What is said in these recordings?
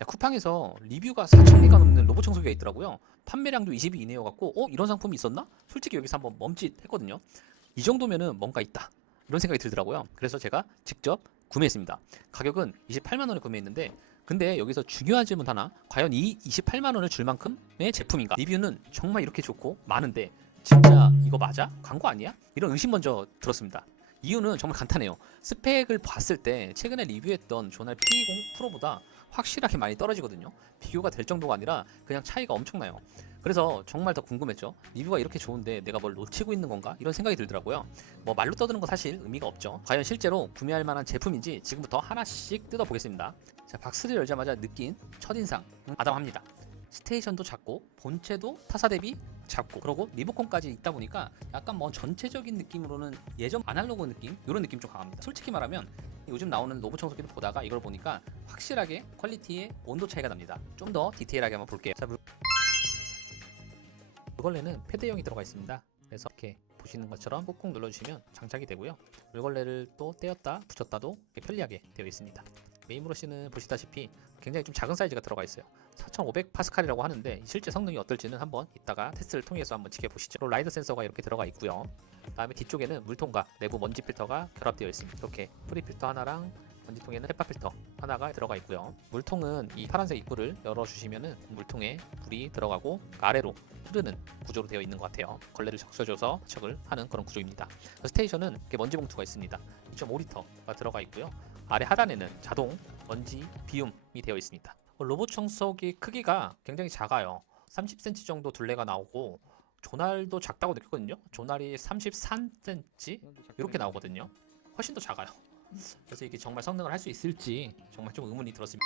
자, 쿠팡에서 리뷰가 4,000개가 넘는 로봇 청소기가 있더라고요. 판매량도 20이 이내여 갖고 이런 상품이 있었나? 솔직히 여기서 한번 멈칫했거든요. 이 정도면은 뭔가 있다, 이런 생각이 들더라고요. 그래서 제가 직접 구매했습니다. 가격은 28만 원에 구매했는데, 근데 여기서 중요한 질문 하나, 과연 이 28만 원을 줄 만큼의 제품인가? 리뷰는 정말 이렇게 좋고 많은데 진짜 이거 맞아? 광고 아니야? 이런 의심 먼저 들었습니다. 이유는 정말 간단해요. 스펙을 봤을 때 최근에 리뷰했던 조날 P20 프로보다 확실하게 많이 떨어지거든요. 비교가 될 정도가 아니라 그냥 차이가 엄청나요. 그래서 정말 더 궁금했죠. 리뷰가 이렇게 좋은데 내가 뭘 놓치고 있는 건가? 이런 생각이 들더라고요. 뭐 말로 떠드는 거 사실 의미가 없죠. 과연 실제로 구매할 만한 제품인지 지금부터 하나씩 뜯어보겠습니다. 자, 박스를 열자마자 느낀 첫인상, 아담합니다. 스테이션도 작고 본체도 타사 대비 작고, 그리고 리모컨까지 있다 보니까 약간 뭐 전체적인 느낌으로는 예전 아날로그 느낌, 이런 느낌 좀 강합니다. 솔직히 말하면 요즘 나오는 로봇 청소기를 보다가 이걸 보니까 확실하게 퀄리티의 온도 차이가 납니다. 좀 더 디테일하게 한번 볼게요. 자, 물걸레는 패드형이 들어가 있습니다. 그래서 이렇게 보시는 것처럼 꾹꾹 눌러주시면 장착이 되고요. 물걸레를 또 떼었다 붙였다도 편리하게 되어 있습니다. 메인 브러쉬는 보시다시피 굉장히 좀 작은 사이즈가 들어가 있어요. 4500파스칼이라고 하는데 실제 성능이 어떨지는 한번 이따가 테스트를 통해서 한번 지켜보시죠. 그리고 라이더 센서가 이렇게 들어가 있고요. 다음에 뒤쪽에는 물통과 내부 먼지 필터가 결합되어 있습니다. 이렇게 프리 필터 하나랑 먼지통에는 헤파 필터 하나가 들어가 있고요. 물통은 이 파란색 입구를 열어주시면은 물통에 불이 들어가고 아래로 흐르는 구조로 되어 있는 것 같아요. 걸레를 적셔줘서 세척을 하는 그런 구조입니다. 스테이션은 이렇게 먼지 봉투가 있습니다. 2.5리터가 들어가 있고요. 아래 하단에는 자동 먼지 비움이 되어 있습니다. 로봇 청소기 크기가 굉장히 작아요. 30cm 정도 둘레가 나오고, 조날도 작다고 느꼈거든요. 조날이 33cm 이렇게 나오거든요. 훨씬 더 작아요. 그래서 이게 정말 성능을 할 수 있을지 정말 좀 의문이 들었습니다.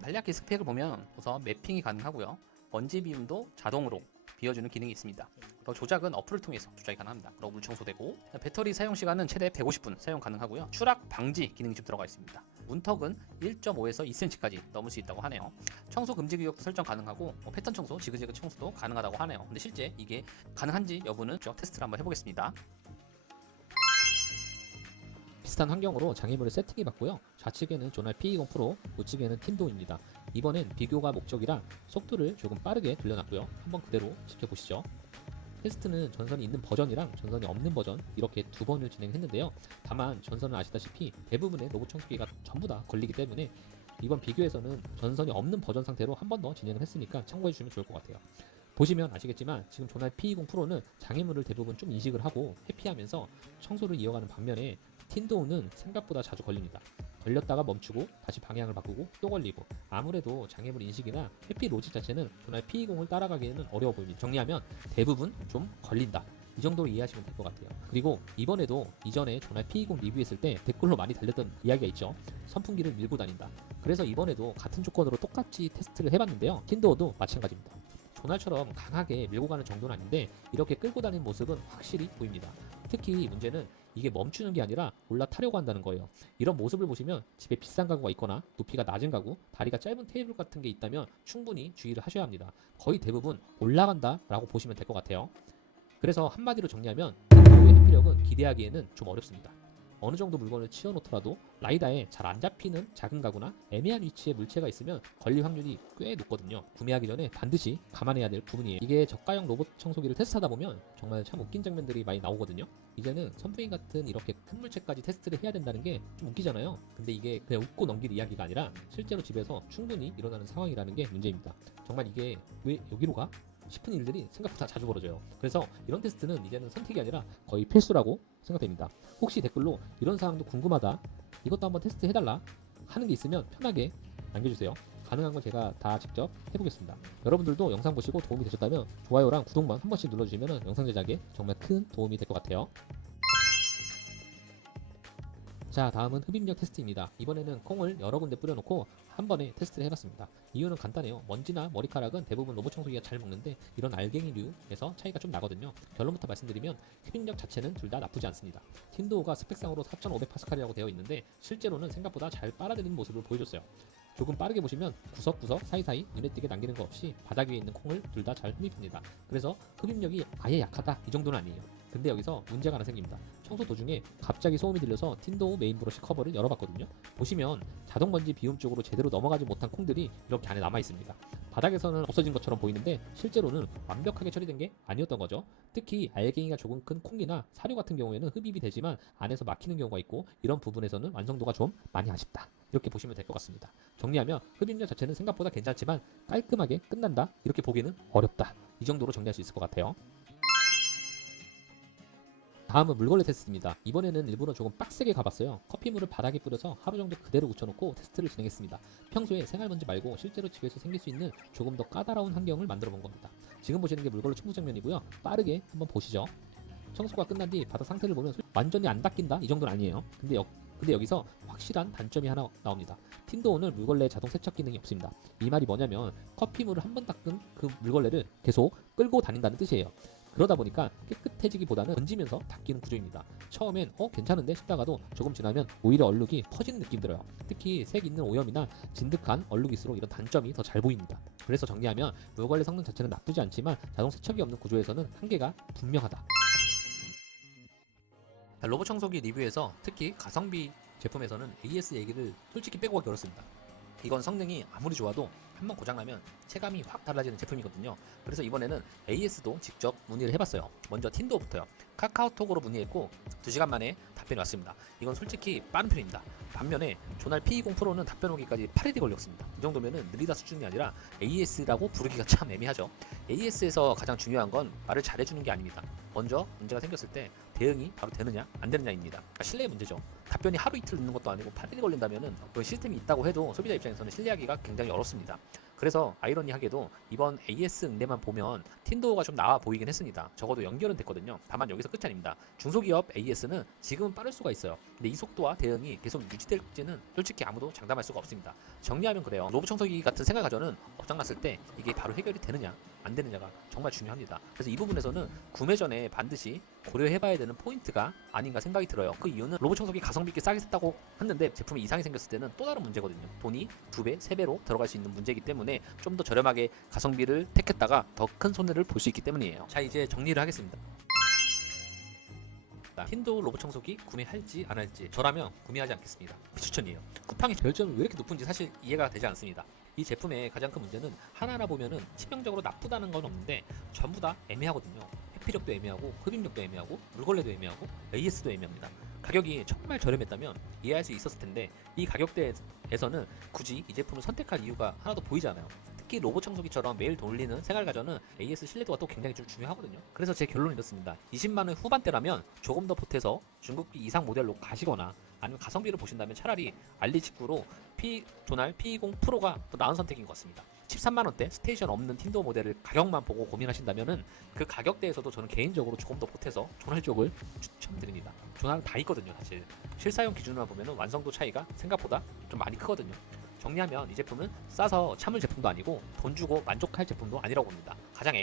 간략히 스펙을 보면 우선 매핑이 가능하고요. 먼지 비움도 자동으로 비워주는 기능이 있습니다. 조작은 어플을 통해서 조작이 가능합니다. 그리고 물 청소되고, 배터리 사용 시간은 최대 150분 사용 가능하고요. 추락 방지 기능이 좀 들어가 있습니다. 문턱은 1.5에서 2cm까지 넘을 수 있다고 하네요. 청소 금지 구역도 설정 가능하고, 패턴 청소, 지그재그 청소도 가능하다고 하네요. 근데 실제 이게 가능한지 여부는 쭉 테스트를 한번 해보겠습니다. 비슷한 환경으로 장애물을 세팅해 봤고요. 좌측에는 조날 P20 프로, 우측에는 틴도입니다. 이번엔 비교가 목적이라 속도를 조금 빠르게 돌려놨고요. 한번 그대로 지켜보시죠. 테스트는 전선이 있는 버전이랑 전선이 없는 버전 이렇게 두 번을 진행했는데요. 다만 전선은 아시다시피 대부분의 로봇 청소기가 전부 다 걸리기 때문에 이번 비교에서는 전선이 없는 버전 상태로 한 번 더 진행을 했으니까 참고해 주시면 좋을 것 같아요. 보시면 아시겠지만 지금 조날 P20 프로는 장애물을 대부분 좀 인식을 하고 회피하면서 청소를 이어가는 반면에 틴도우는 생각보다 자주 걸립니다. 걸렸다가 멈추고 다시 방향을 바꾸고 또 걸리고, 아무래도 장애물 인식이나 회피 로직 자체는 조날 P20을 따라가기에는 어려워 보입니다. 정리하면 대부분 좀 걸린다, 이 정도로 이해하시면 될 것 같아요. 그리고 이번에도 이전에 조날 P20 리뷰했을 때 댓글로 많이 달렸던 이야기가 있죠. 선풍기를 밀고 다닌다. 그래서 이번에도 같은 조건으로 똑같이 테스트를 해봤는데요. 틴도어도 마찬가지입니다. 조날처럼 강하게 밀고 가는 정도는 아닌데 이렇게 끌고 다니는 모습은 확실히 보입니다. 특히 문제는 이게 멈추는 게 아니라 올라타려고 한다는 거예요. 이런 모습을 보시면 집에 비싼 가구가 있거나 높이가 낮은 가구, 다리가 짧은 테이블 같은 게 있다면 충분히 주의를 하셔야 합니다. 거의 대부분 올라간다 라고 보시면 될 것 같아요. 그래서 한마디로 정리하면 틴도우의 회피력은 기대하기에는 좀 어렵습니다. 어느 정도 물건을 치워놓더라도 라이다에 잘 안 잡히는 작은 가구나 애매한 위치에 물체가 있으면 걸릴 확률이 꽤 높거든요. 구매하기 전에 반드시 감안해야 될 부분이에요. 이게 저가형 로봇 청소기를 테스트하다 보면 정말 참 웃긴 장면들이 많이 나오거든요. 이제는 선풍기 같은 이렇게 큰 물체까지 테스트를 해야 된다는 게 좀 웃기잖아요. 근데 이게 그냥 웃고 넘길 이야기가 아니라 실제로 집에서 충분히 일어나는 상황이라는 게 문제입니다. 정말 이게 왜 여기로 가? 싶은 일들이 생각보다 자주 벌어져요. 그래서 이런 테스트는 이제는 선택이 아니라 거의 필수라고 생각됩니다. 혹시 댓글로 이런 사항도 궁금하다, 이것도 한번 테스트 해달라 하는 게 있으면 편하게 남겨주세요. 가능한 건 제가 다 직접 해보겠습니다. 여러분들도 영상 보시고 도움이 되셨다면 좋아요랑 구독만 한 번씩 눌러주시면 영상 제작에 정말 큰 도움이 될 것 같아요. 자, 다음은 흡입력 테스트입니다. 이번에는 콩을 여러 군데 뿌려놓고 한 번에 테스트를 해봤습니다. 이유는 간단해요. 먼지나 머리카락은 대부분 로봇 청소기가 잘 먹는데 이런 알갱이류에서 차이가 좀 나거든요. 결론부터 말씀드리면 흡입력 자체는 둘 다 나쁘지 않습니다. 틴도우가 스펙상으로 4500파스칼이라고 되어 있는데 실제로는 생각보다 잘 빨아들이는 모습을 보여줬어요. 조금 빠르게 보시면 구석구석 사이사이 눈에 띄게 남기는 거 없이 바닥 위에 있는 콩을 둘 다 잘 흡입합니다. 그래서 흡입력이 아예 약하다 이 정도는 아니에요. 근데 여기서 문제가 하나 생깁니다. 청소 도중에 갑자기 소음이 들려서 틴도우 메인 브러쉬 커버를 열어봤거든요. 보시면 자동 건지 비움 쪽으로 제대로 넘어가지 못한 콩들이 이렇게 안에 남아 있습니다. 바닥에서는 없어진 것처럼 보이는데 실제로는 완벽하게 처리된 게 아니었던 거죠. 특히 알갱이가 조금 큰 콩이나 사료 같은 경우에는 흡입이 되지만 안에서 막히는 경우가 있고, 이런 부분에서는 완성도가 좀 많이 아쉽다, 이렇게 보시면 될 것 같습니다. 정리하면 흡입력 자체는 생각보다 괜찮지만 깔끔하게 끝난다, 이렇게 보기는 어렵다, 이 정도로 정리할 수 있을 것 같아요. 다음은 물걸레 테스트입니다. 이번에는 일부러 조금 빡세게 가봤어요. 커피물을 바닥에 뿌려서 하루 정도 그대로 묻혀놓고 테스트를 진행했습니다. 평소에 생활먼지 말고 실제로 집에서 생길 수 있는 조금 더 까다로운 환경을 만들어 본 겁니다. 지금 보시는 게 물걸레 충분 장면이고요. 빠르게 한번 보시죠. 청소가 끝난 뒤 바닥 상태를 보면 완전히 안 닦인다, 이 정도는 아니에요. 근데 여기서 확실한 단점이 하나 나옵니다. 틴도우는 물걸레 자동 세척 기능이 없습니다. 이 말이 뭐냐면 커피물을 한 번 닦은 그 물걸레를 계속 끌고 다닌다는 뜻이에요. 그러다 보니까 깨끗해지기보다는 던지면서 닦이는 구조입니다. 처음엔 괜찮은데 싶다가도 조금 지나면 오히려 얼룩이 퍼지는 느낌 들어요. 특히 색 있는 오염이나 진득한 얼룩일수록 이런 단점이 더 잘 보입니다. 그래서 정리하면 물걸레 성능 자체는 나쁘지 않지만 자동 세척이 없는 구조에서는 한계가 분명하다. 로봇 청소기 리뷰에서 특히 가성비 제품에서는 AS 얘기를 솔직히 빼고 가기 어렵습니다. 이건 성능이 아무리 좋아도 한번 고장나면 체감이 확 달라지는 제품이거든요. 그래서 이번에는 AS도 직접 문의를 해봤어요. 먼저 틴도우부터요. 카카오톡으로 문의했고 2시간 만에 답변이 왔습니다. 이건 솔직히 빠른 편입니다. 반면에 조날 P20 프로는 답변 오기까지 8일이 걸렸습니다. 이 정도면은 느리다 수준이 아니라 AS라고 부르기가 참 애매하죠. AS에서 가장 중요한 건 말을 잘해주는 게 아닙니다. 먼저 문제가 생겼을 때 대응이 바로 되느냐 안 되느냐입니다. 그러니까 신뢰의 문제죠. 답변이 하루 이틀 늦는 것도 아니고 8일이 걸린다면은 그 시스템이 있다고 해도 소비자 입장에서는 신뢰하기가 굉장히 어렵습니다. 그래서 아이러니하게도 이번 AS 응대만 보면 틴도우가 좀 나아 보이긴 했습니다. 적어도 연결은 됐거든요. 다만 여기서 끝이 아닙니다. 중소기업 AS는 지금은 빠를 수가 있어요. 근데 이 속도와 대응이 계속 유지될지는 솔직히 아무도 장담할 수가 없습니다. 정리하면 그래요. 로봇 청소기 같은 생활 가전은 고장났을 때 이게 바로 해결이 되느냐 안 되느냐가 정말 중요합니다. 그래서 이 부분에서는 구매 전에 반드시 고려해봐야 되는 포인트가 아닌가 생각이 들어요. 그 이유는 로봇 청소기 가성비 있게 싸게 샀다고 했는데 제품에 이상이 생겼을 때는 또 다른 문제거든요. 돈이 2배, 3배로 들어갈 수 있는 문제이기 때문에 좀 더 저렴하게 가성비를 택했다가 더 큰 손해를 볼 수 있기 때문이에요. 자, 이제 정리를 하겠습니다. 틴도우 로봇 청소기 구매할지 안 할지, 저라면 구매하지 않겠습니다. 비추천이에요. 쿠팡의 별점이 왜 이렇게 높은지 사실 이해가 되지 않습니다. 이 제품의 가장 큰 문제는 하나하나 보면은 치명적으로 나쁘다는 건 없는데 전부 다 애매하거든요. 회피력도 애매하고 흡입력도 애매하고 물걸레도 애매하고 AS도 애매합니다. 가격이 정말 저렴했다면 이해할 수 있었을 텐데 이 가격대에서는 굳이 이 제품을 선택할 이유가 하나도 보이지 않아요. 특히 로봇 청소기처럼 매일 돌리는 생활가전은 AS 신뢰도가 또 굉장히 좀 중요하거든요. 그래서 제 결론은 이렇습니다. 20만원 후반대라면 조금 더 보태서 중급기 이상 모델로 가시거나, 아니면 가성비를 보신다면 차라리 알리직구로 조날 P20 프로가 더 나은 선택인 것 같습니다. 13만원대 스테이션 없는 틴도우 모델을 가격만 보고 고민하신다면은 그 가격대에서도 저는 개인적으로 조금 더 보태서 조날 쪽을 추천드립니다. 조날은 다 있거든요. 사실 실사용 기준으로 보면은 완성도 차이가 생각보다 좀 많이 크거든요. 정리하면 이 제품은 싸서 참을 제품도 아니고 돈 주고 만족할 제품도 아니라고 봅니다. 가장